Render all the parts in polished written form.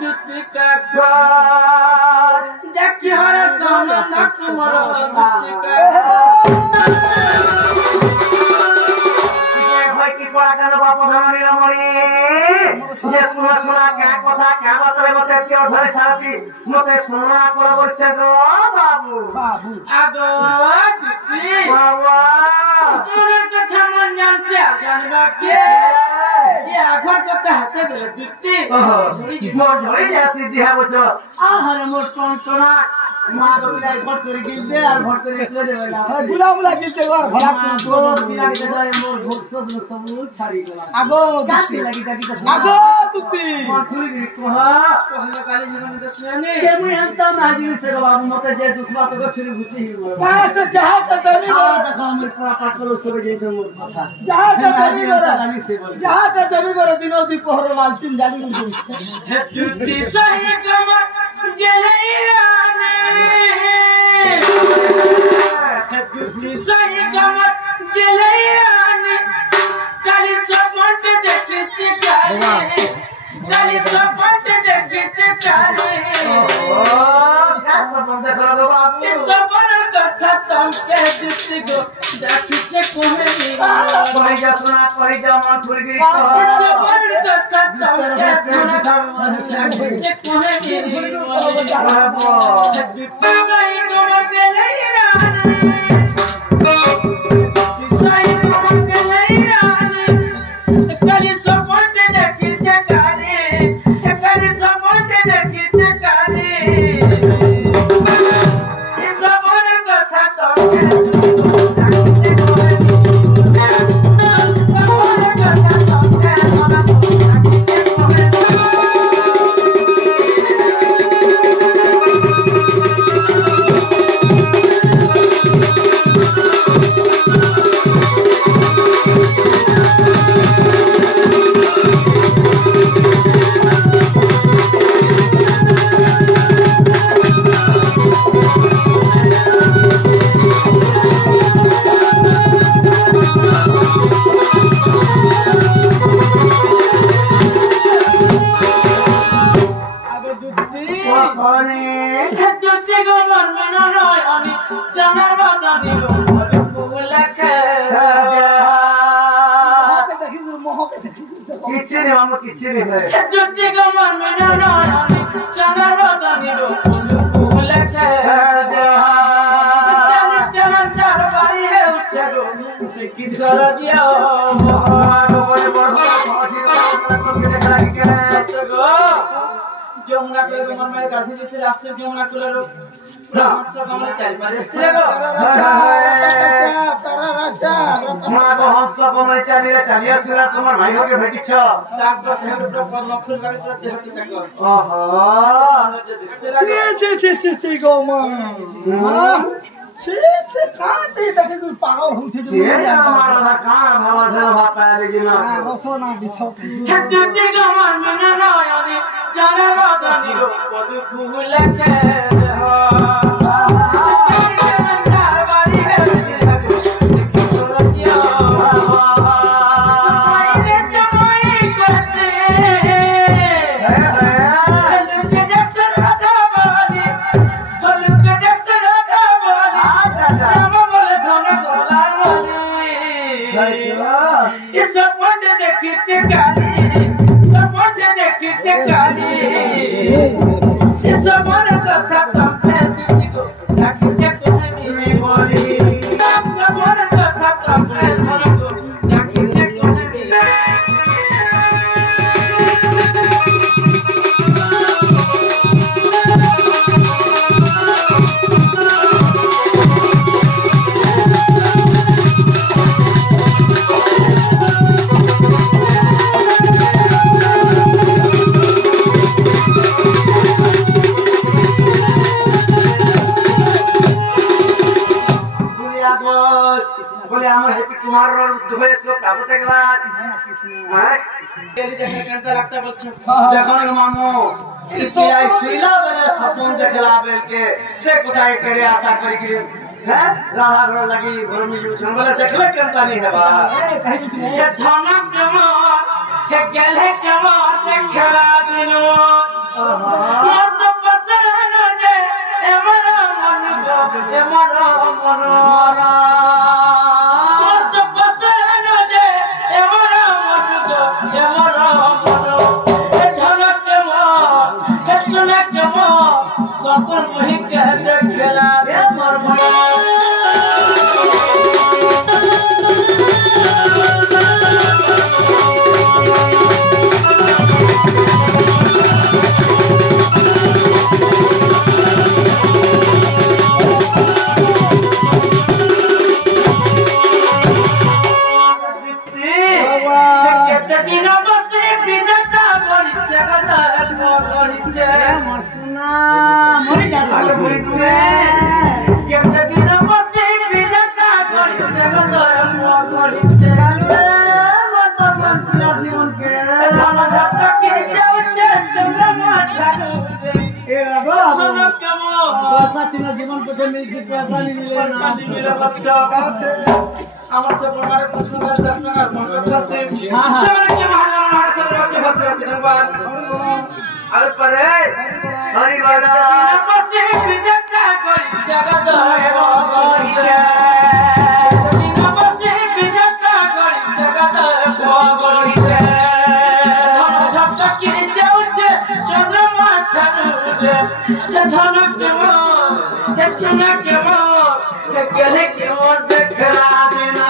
जुटी का देखी हर सोना ना तुम्हारा जुटी का কি করা কেন বাপ ধরনের মরি যে শোনা শোনা কা কথা কা বতলে মতে কেউ ধরে সারাতি মতে শোনা করে বলছে গো বাবু বাবু আগো দিদি বাবা তোর কথা মন জানছে জানবা কে এ আগর কথা হাতে ধরে দিদি মোর ঝড়ি যাসি দিহা বছো আহার মোর টনটনা মা দবিলাই ভর করে গিলতে আর ভর করে ছেড়ে দেলা গুলাম লাগিতে আর ভরা তোর পিলাকে দেয় মোর ভোট সব ছাড়ি গলা আগো গাছি লাগি গাটি কথা আগো তুতি মোর খুলি দি কহা কহলা কালি জীবন দশনে কে মুই হন্তা মাজি সে গলা মতে যে দুসবা তো ছুরি ঘুষি কাছ যাহা কা দমি আ দেখো মোর পুরা পাকলো সবে যেছে মোর কথা যাহা কা দমি বরা গালি সে বল যাহা কা দমি বরা দিনর দি পহর লালচিন জালি তুতি সহি গম গেলে রানে তুতি সহি গম গেলে রানে কালি সবট দেখিছে কালে কালি সবট দেখিছে কালে ও কাজ বন্ধ করো বাবু সবর কথা তোমকে দিছি গো দেখিছে কোহে করে যা শোনা করে যা মন খুলে গই সবর কথা তোমকে দেখিছে কোহে বাবু তুই গম গেলে রানে কালি সবট দেখিছে কালে কালি সবট দেখিছে কালে সবর কথা তোমকে কিচ্ছুনি মামু কিচ্ছুনি যমুনা করে তোমার মায়ের কাছে যেতে রাস্তা যমুনা করে লোক সমস্যা কমলে চাল পারে দেখো মা তো হস্ত কমে চালিয়ে চালিয়ে তুই তোমার ভাইকে ভেটিছ ডাক বসে লক্ষ্য করে তো দেখতে থাকো ওহো ছি গো মা ছি কাতে দেখে তুই পাগল হচ্ছে যে এ আমার কার মামা ধরে ভাত পাইলে কিনা রসনা বিছাও খেতে গমান মনে নয় আমি জানা বাদানি পদ ফুলকে সবর কথা তোমকে দিগো রাখিছে কোহে বলি সবর কথা তোমকে ধরগো রাখিছে কোহে তোমার ধরে শ্লোক কাবতে গেলা হ্যাঁ তেলি দেখা কেনটা রাখতে বলছো দেখো না মামু ইসিআই সুইলা বলে স্বপ্ন দেখলা বেলকে সে কোথায় কেড়ে আশা করি কি হ্যাঁ রাহা ঘর লাগি ঘর মিলু বলে দেখলে কেনটা নি হেবা ধনক জমা কে গেলে কেমন দেখলা দিনো মত পছন্দ যে এমন মন গো এমন মন মত পছন্দ যে এমন মন গো এমন মন এ ধনক মো এ সুনক মো সকল মহিকে দেখলা রে মোর মন জীবন কোথায় মিলছে পয়সা नहीं मिले मेरा बच्चा আমার से बड़ा कुछ ना करना करते हां चले के महाराज के हमारे से संवाद और परे हरि बड़ा पछे बिजता कोई जगत है कोई दिन पछे बिजता कोई जगत है कोई झटक के जाउछे चंद्रमा ठाकुर धनक मो सुनक मो कहले के मोर देखला देना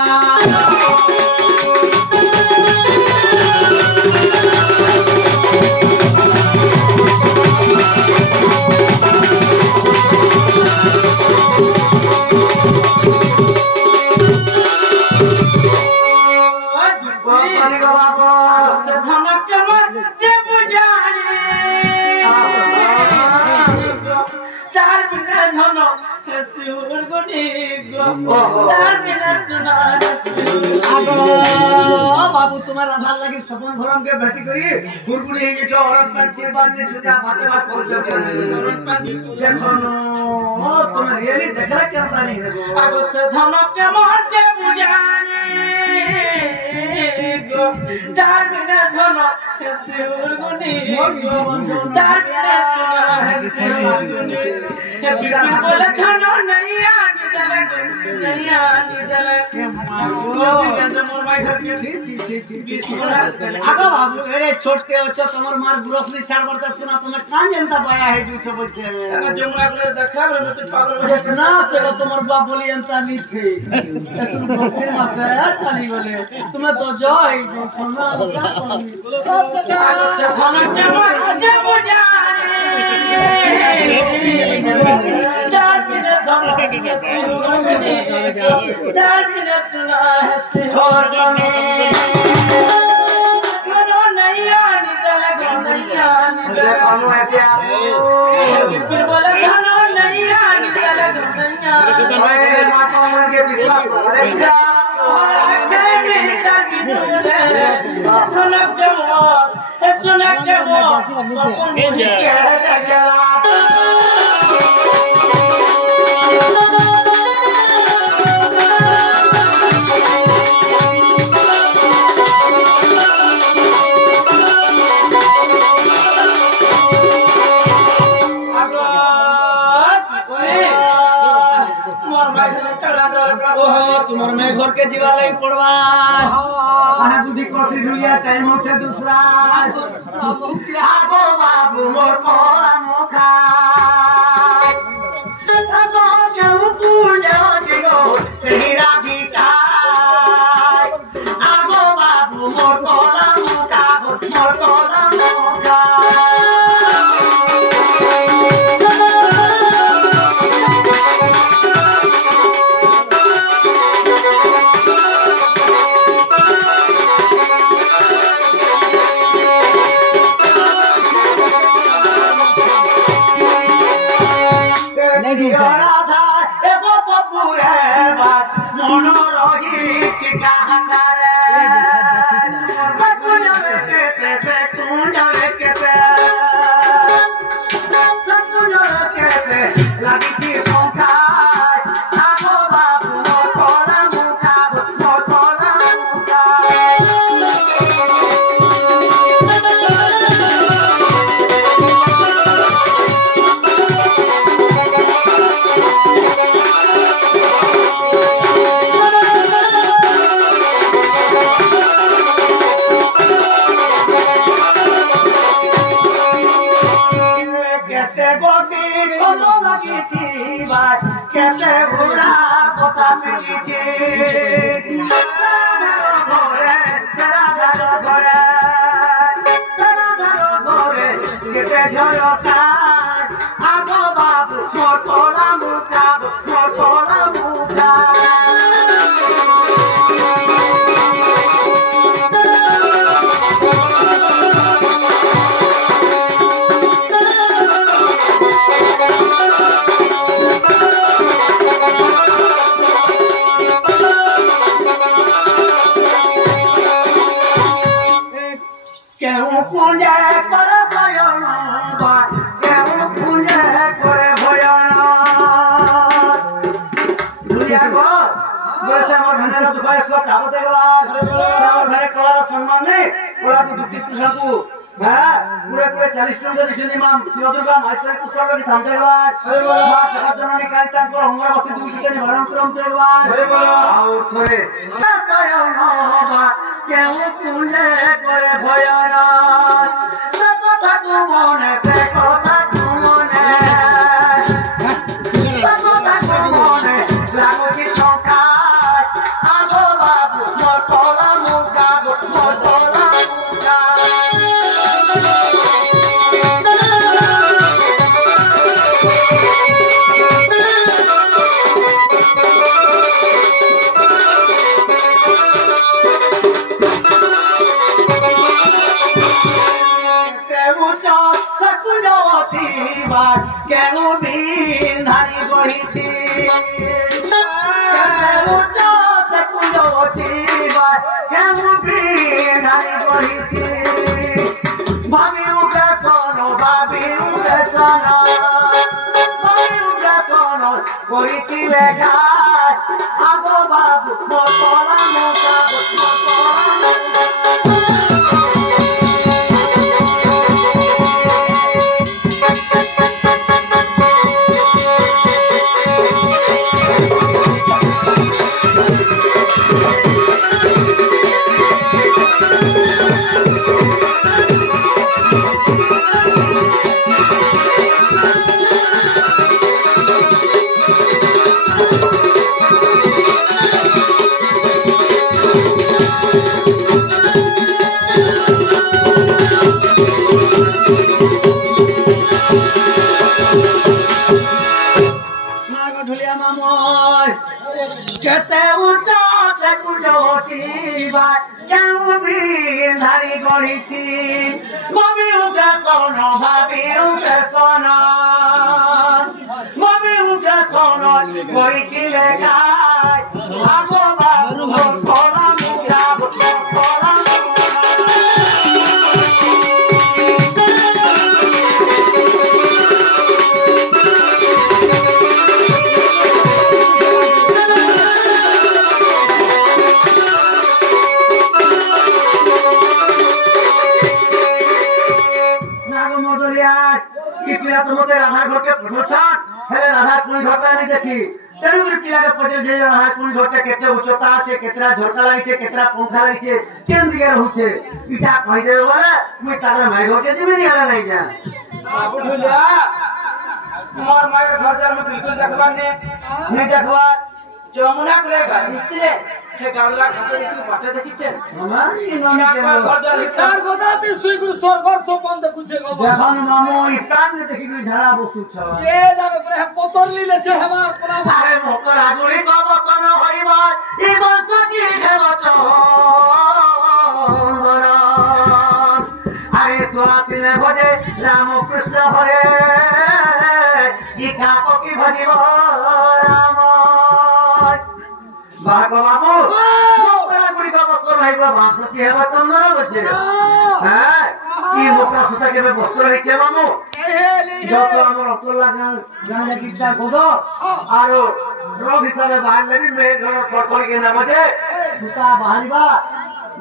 धनक मो ते बुझाने चार बिना धनो सिर गुनी गो चार बिना सुना बाबू तुम्हारा आधार लगी सपन भरम के भेटी करी गुरगुड़ी हे जो औरत पर से बात ने छुजा बातें बात कर जो जखनो तुम रियली देखला करता नहीं है आगो से धनो के मोहते बुझाने गो चार बिना धनो सिर गुनी गो चार बिना सुना सिर गुनी के बिल्कुल बोले धनो नहीं आनी दलक नहीं आनी दलक मोर भाई घर के आगा बाबू अरे छोटे हो तुम्हार मार गुरसनी चार बार तक सुना तुम्हें कान जनता पाया है जो बच्चे अगर जो मैं अपने देखा मैं तो पागल हो गया ना से तुम्हार बाप बोली जनता नहीं थे ऐसे बच्चे मासे चली बोले तुम्हें तो जो है जो सुनना सब खाना के मजे चार मिनट हम चार मिनट सुना है से और नहीं आनी दलग नहीं आनी खानो है प्यार बोले खानो नहीं आनी दलग नहीं आनी मैं माता मन के विश्वास अरे धनक के मोर सुनक के मोर सपन के देखला तुम्हार में घर के जीवा लगी पड़वा कहां बुद्धि कोसी दुनिया टाइम होছে दूसरा आगो बाबू मोर कोला मोखा सदा जाऊ पूजा दिगो सेहिरा गीता आगो बाबू मोर कोला मोखा मोर कोला मोखा राधा एगो पपुरे बात मोनो रही छिका हतारे सकुन के से कुन के सकुन के लगी थी पंखा आगो बाबू मोर कोला मुखा मोर कोला मुखा কেতে ঘোরা কথা পেয়েছে ঘরে সারা ধারো ঘরে সারা ধারো ঘরে কেতে ঝরকা আগো বাবু ছোটলা মুখা ছোটলা মুখা কেউ পুঁজে করে ভয়ন কেউ পুঁজে করে ভয়ন দুনিয়া গো বসে আমার ঘরের দুপায়ে সব কাবতে গেলা আমার ঘরে কলার সম্মান নেই ওরা তো দুটি পুষাতু হ্যাঁ পুরে পুরে 40 জন যদি শুনি মাম শিবদুর্গা মাইসরে কুসরগা দি থামতে গেলা মা টাকা জননী কাই তার পর অঙ্গরা বসে দুই দিনে ভরণ করতে গেলা আউ ধরে কেউ পুঁজে করে ভয়ন সে কথা মনে সে কথা মনে সে কথা মনে লাগুছি সংখ্যা আগো বাবু মোটলা মুখা মোটলা মুখা কেউ দিন ধারি গড়িছি কেউ দিন ধারি গড়িছি ভাবি উঠে শোনো ভাবি উঠে শোনো ভাবি উঠে শোনো করেছি লেখা আগো বাবু মোটলা মোটা কেতে উঁচা সে কুড়ছি কেউ দিন ধারি গড়িছি ভাবি উঠে শোনো ভাবি উঠে শোনো ভাবি উঠে শোনো করেছি লেখা আগো বাবু মোটলা মুখা মোটলা তোমাদের রাধার ঘরকে প্রচার হেলে রাধার কোন ঘরটা আমি দেখি তেমনি পিলাকে পচে যে রাধার কোন ঘরটা কেতে উচ্চতা আছে কেতরা ঝরকা লাগিছে কেতরা পঙ্খা লাগিছে কেন দিকে রহুছে ইটা কই দেবে বলে মুই তার মাই ঘরকে জিমিনি আলা নাই যা বাবু ঢুলিয়া তোমার মায়ের ঘর যার মধ্যে বিলকুল দেখবার নেই দেখবা যমুনা করে গাড়িছিলে সে গাড়লা খাতে একটু বাচ্চা দেখিছেন মামা এই ননি কেন তার কথাতে সুইগুরু সরকার সপন দেখুছে গো দেখুন মামু ইটান দেখি কি ঝাড়া বসু ছ এ জানো করে পতর লিলেছে হেমার পরা আরে মকর আগুরি কবতন হইবার এই বংশ কি হেবচ আরে সোয়াতিলে ভজে রাম কৃষ্ণ হরে কি কাপ কি ভজিব রাম বাবা বাবু মকর আগুরি কবতন হইবা বংশ কি হেবচ চন্দন বসে হ্যাঁ কি মকর সুতা কেবে বস্ত্র হইছে মামু যত আমার অতলা গান গীতা গোদ আর রোগ হিসাবে বাহারলে বি মেয়ে ঘর খড়খড়ি কে না বজে সুতা বাহারিবা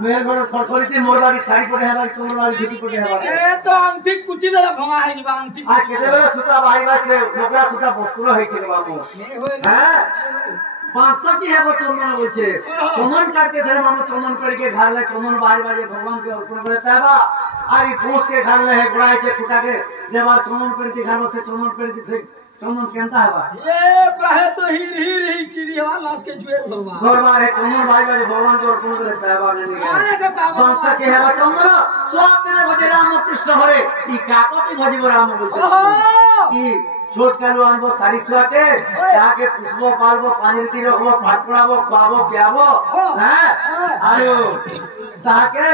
মেয়ে ঘর খড়খড়িতে মোর বাড়ি শাড়ি পরে হেবা তোর বাড়ি ধুতি পরে হেবা এ তো আংটি কুচি দেলা ভঙা হইবা আংটি আর কেতেবেলা সুতা বাহারিবা সে মকরা সুতা বস্ত্র হইছে বাবু হ্যাঁ पांचसा की है वो चंदन बोलছে चंदन काटते थे मामू चंदन करके घर ले चंदन बाहर बाजे भगवान के अर्पण करता है बा अरे भूस के घर ले है गुड़ाई से कुटा के जब चंदन करके घर से चंदन करके से चंदन केनता है बा ये कहे तो हिर हिर ही चिड़ी हवा लाश के जुए धरवा गोरबा है चंदन भाई भाई भगवान को अर्पण करे पैबा ने आने के बाबा वंश के है बा चंदन स्वातने भजे राम कृष्ण हरे ई काकोती भजिब राम बोलते ई छोट कालू आनबो सारी सुआके जाके पुष्पो पालबो पानी रीति रखबो पाठ पढ़ाबो खुआबो पियाबो हैं आरो ताके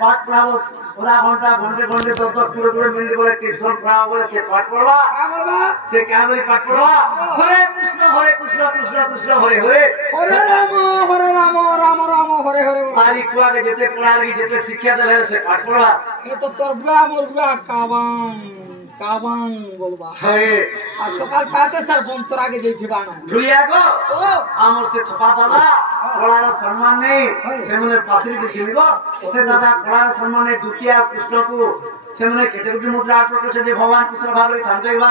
पाठ पढ़ाबो आधा घंटा घंटे घंटे 10 मिनट बोले ट्यूशन पढ़ाओ बोले से पाठ पढ़वा से क्या बोले पाठ पढ़वा हरे कृष्ण कृष्ण कृष्ण हरे हरे हरे राम राम राम हरे हरे आरी कुआ के जेते पढ़ा लगी जेते शिक्षा देले से पाठ पढ़वा ये तो तोर बुआ मोर बुआ कावान बोलबा हे आ सकाल पाते सर बंतरा के देथि बानो ढुलिया को आमर से थपा दादा कोलार सम्मान नहीं से मने पासरी के जीविबो से दादा कोलार सम्मान नहीं द्वितीय कृष्ण को से मने केते गुटी मुद्रा आठ प्रकार से भगवान कृष्ण भागवत थानते बा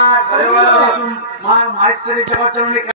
मार माइस करे जगत चरण में